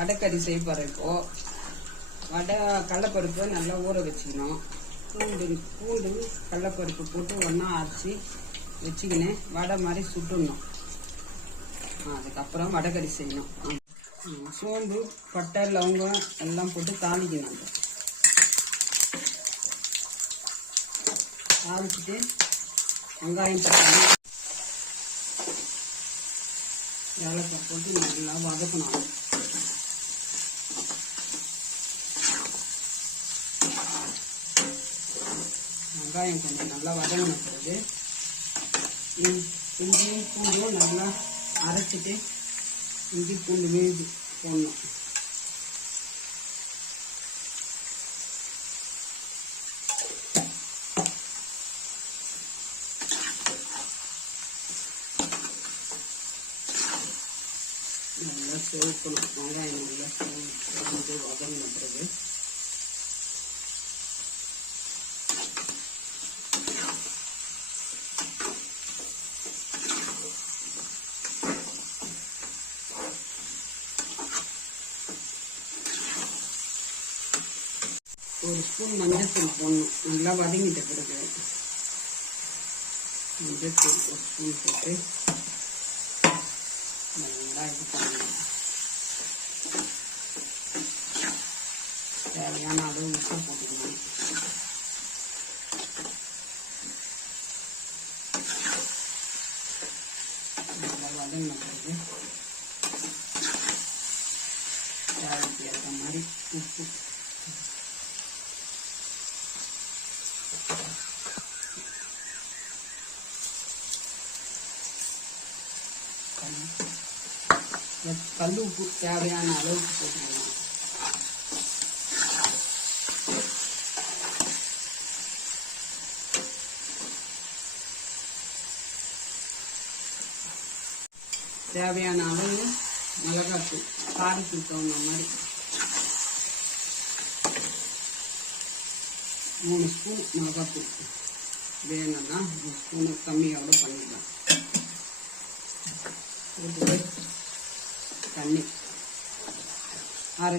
வடைக்கறி செய்ய போகிறோம். இப்போது வடை கடலைப்பருப்பு நல்லா ஊற வச்சுக்கணும். பூண்டு கடலைப்பருப்பு போட்டு ஒன்றா அரைச்சி வச்சுக்கின்னு வடை மாதிரி சுட்டுடணும். அதுக்கப்புறம் வடைக்கறி செய்யணும். சோம்பு பட்டை லவங்கம் எல்லாம் போட்டு தாளிக்கணும். தாளிச்சுட்டு வெங்காயம் தக்காளி ஏலக்காய் போட்டு நல்லா வதக்கணும். வெங்காயம் கொஞ்சம் நல்லா வதங்கின பிறகு இஞ்சி பூண்டும் நல்லா அரைச்சிட்டு இஞ்சி பூண்டு விழுது போடணும். நல்லா சேர்க்கணும். வெங்காயம் நல்லா சேர்ந்து வதங்கின பிறகு ஒரு ஸ்பூன் மஞ்சத்தூள் போடணும். நல்லா வதங்கிட்ட பிறகு மஞ்சத்தூள் ஒரு ஸ்பூன் போட்டு நல்லா இது பண்ணணும். தேவையான அளவு உப்பு போட்டுக்கணும். நல்லா வதங்கின பிறகு தேவைக்கு ஏற்ற மாதிரி உப்பு கல் உப்பு தேவையான அளவுக்கு போட்டுக்கலாம். தேவையான அளவு மிளகாத்தூள் காரிக்கு தகுந்த மாதிரி 3 ஸ்பூன் மிளகாத்தூள் வேணும்னா 1 ஸ்பூனு கம்மியோட பண்ணிக்கலாம். தண்ணி அரை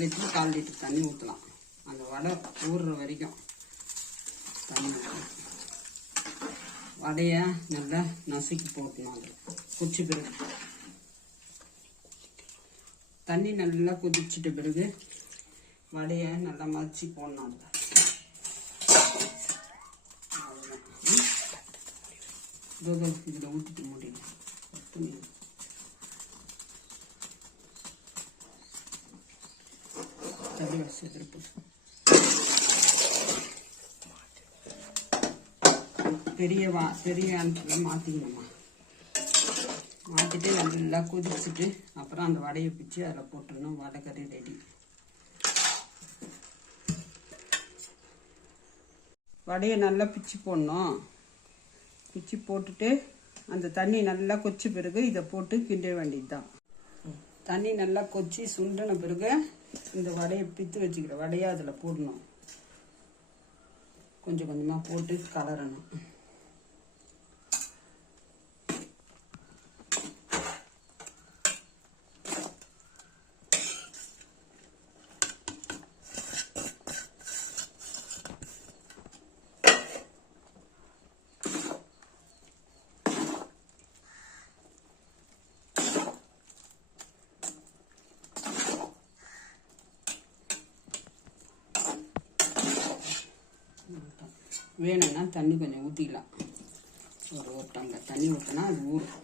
லிட்டர் 1/4 லிட்டர் தண்ணி ஊற்றலாம். அந்த வடை ஊறுற வரைக்கும் தண்ணி ஊற்றலாம். வடையை நல்லா நசுக்கி போட்டணும். அதில் கொதிச்ச பிறகு தண்ணி நல்லா கொதிச்சிட்ட பிறகு வடையை நல்லா மதிச்சு போடணும். அதில் இதில் ஊற்றிட்டு முடியும். தண்ணி வச்சு திருப்பு பெரிய ஆண்டில் மாற்றிக்கணுமா. மாற்றிட்டு நல்லா கொதிச்சுட்டு அப்புறம் அந்த வடையை பிச்சு அதில் போட்டுடணும். வடைக்கறி ரெடி. வடையை நல்லா பிச்சு போடணும். பிச்சு போட்டுட்டு அந்த தண்ணி நல்லா கொதிச்ச பிறகு இதை போட்டு கிண்ட வேண்டியது தான். தண்ணி நல்லா கொச்சி சுண்டின பிறகு இந்த வடையை பித்து வச்சுக்கிற வடையை அதில் போடணும். கொஞ்சம் கொஞ்சமாக போட்டு கலரணும். வேணும்னா தண்ணி கொஞ்சம் ஊற்றிக்கலாம். ஒரு டம்ளர் தண்ணி ஊற்றினா அது ஊறும்.